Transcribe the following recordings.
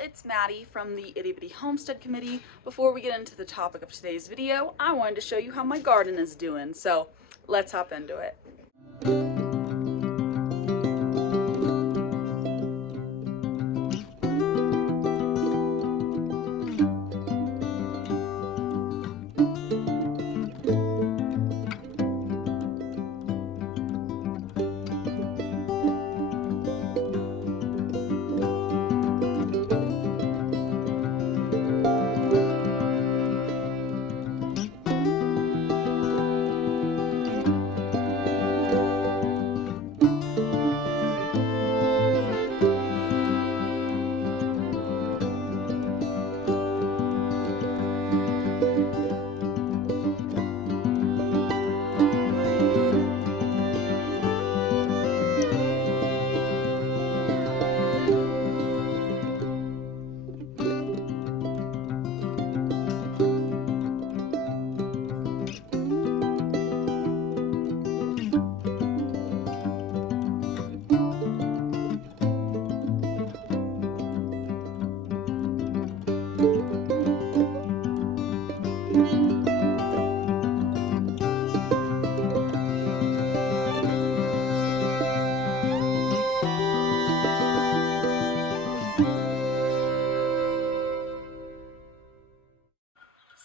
it's Maddie from the Itty Bitty Homestead Committee. Before we get into the topic of today's video, I wanted to show you how my garden is doing, so let's hop into it.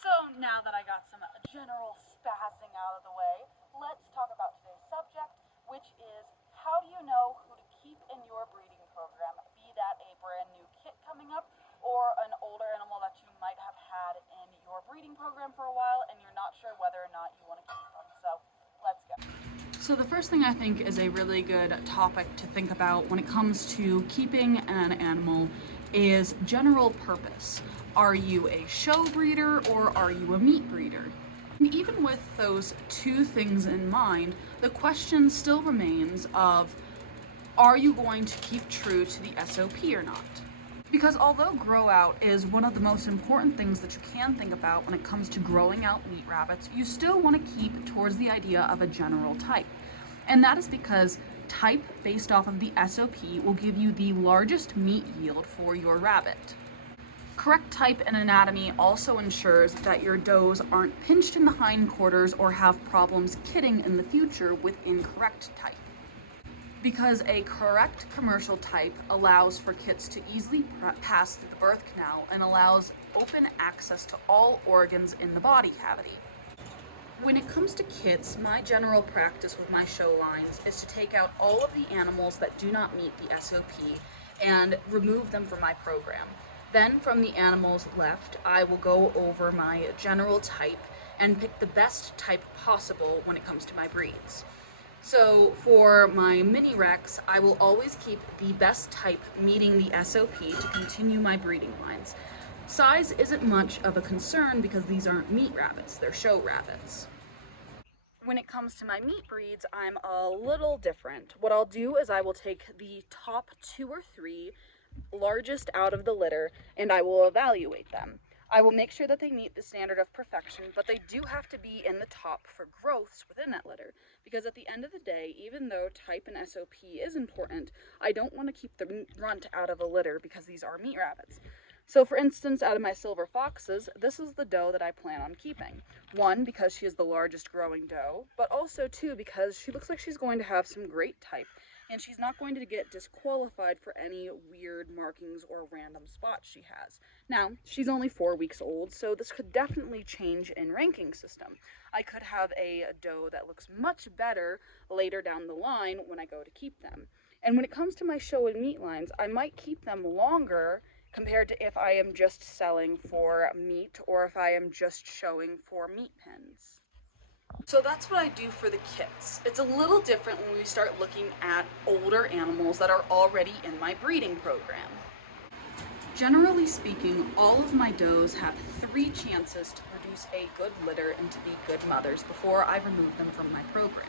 So now that I got some general spazzing out of the way, let's talk about today's subject, which is how do you know who to keep in your breeding program, be that a brand new kit coming up or an older animal that you might have had in your breeding program for a while and you're not sure whether or not you want to keep them. So let's go. So the first thing I think is a really good topic to think about when it comes to keeping an animal is general purpose. Are you a show breeder or are you a meat breeder? And even with those two things in mind, the question still remains of, are you going to keep true to the SOP or not? Because although grow out is one of the most important things that you can think about when it comes to growing out meat rabbits, you still want to keep towards the idea of a general type. And that is because type based off of the SOP will give you the largest meat yield for your rabbit. Correct type and anatomy also ensures that your does aren't pinched in the hindquarters or have problems kidding in the future with incorrect type. Because a correct commercial type allows for kits to easily pass through the birth canal and allows open access to all organs in the body cavity. When it comes to kits, my general practice with my show lines is to take out all of the animals that do not meet the SOP and remove them from my program. Then from the animals left, I will go over my general type and pick the best type possible when it comes to my breeds. So for my mini Rex, I will always keep the best type meeting the SOP to continue my breeding lines. Size isn't much of a concern because these aren't meat rabbits, they're show rabbits. When it comes to my meat breeds, I'm a little different. What I'll do is I will take the top 2 or 3 largest out of the litter and I will evaluate them. I will make sure that they meet the standard of perfection, but they do have to be in the top for growths within that litter, because at the end of the day, even though type and SOP is important, I don't want to keep the runt out of a litter because these are meat rabbits. So for instance, out of my silver foxes, this is the doe that I plan on keeping. 1, because she is the largest growing doe, but also 2, because she looks like she's going to have some great type, and she's not going to get disqualified for any weird markings or random spots she has. Now, she's only 4 weeks old, so this could definitely change in ranking system. I could have a doe that looks much better later down the line when I go to keep them. And when it comes to my show and meat lines, I might keep them longer compared to if I am just selling for meat or if I am just showing for meat pens. So that's what I do for the kits. It's a little different when we start looking at older animals that are already in my breeding program. Generally speaking, all of my does have 3 chances to produce a good litter and to be good mothers before I remove them from my program.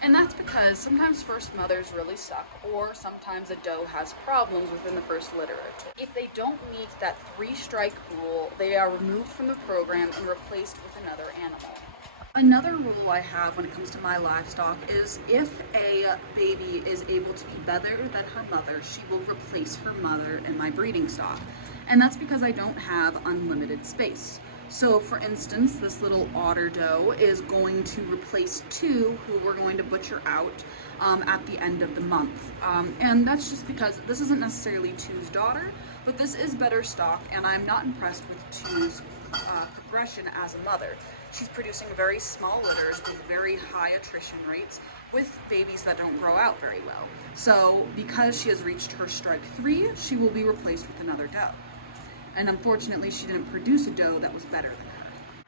And that's because sometimes first mothers really suck, or sometimes a doe has problems within the first litter or 2. If they don't meet that 3-strike rule, they are removed from the program and replaced with another animal. Another rule I have when it comes to my livestock is if a baby is able to be better than her mother, she will replace her mother in my breeding stock. And that's because I don't have unlimited space. So, for instance, this little otter doe is going to replace two who we're going to butcher out at the end of the month. And that's just because this isn't necessarily Two's daughter, but this is better stock, and I'm not impressed with Two's progression as a mother. She's producing very small litters with very high attrition rates with babies that don't grow out very well. So, because she has reached her strike 3, she will be replaced with another doe. And unfortunately, she didn't produce a doe that was better than her.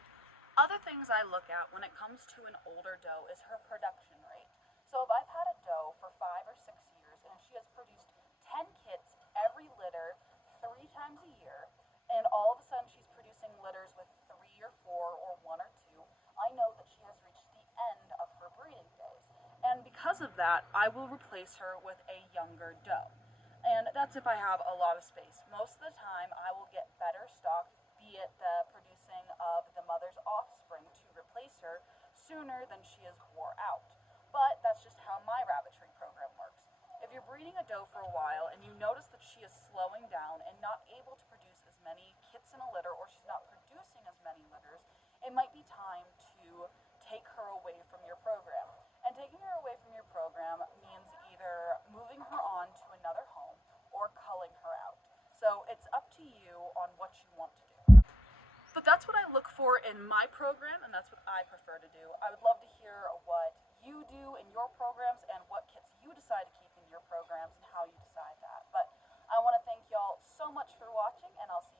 Other things I look at when it comes to an older doe is her production rate. So, if I've had a doe for 5 or 6 years and she has produced 10 kits every litter 3 times a year, and all of a sudden she's producing litters with 3 or 4 or 1 or 2, I know that she has reached the end of her breeding days. And because of that, I will replace her with a younger doe. And that's if I have a lot of space. Most of the time, I will get better stock, be it the producing of the mother's offspring to replace her sooner than she is wore out. But that's just how my rabbitry program works. If you're breeding a doe for a while and you notice that she is slowing down and not able to produce as many kits in a litter, or she's not producing as many litters, it might be time to take her away from your program. And taking her away from your program means either moving her on to another home or culling her out. So it's up to you on what you want to do. But that's what I look for in my program, and that's what I prefer to do. I would love to hear what you do in your programs and what kits you decide to keep in your programs and how you decide that. But I want to thank y'all so much for watching, and I'll see you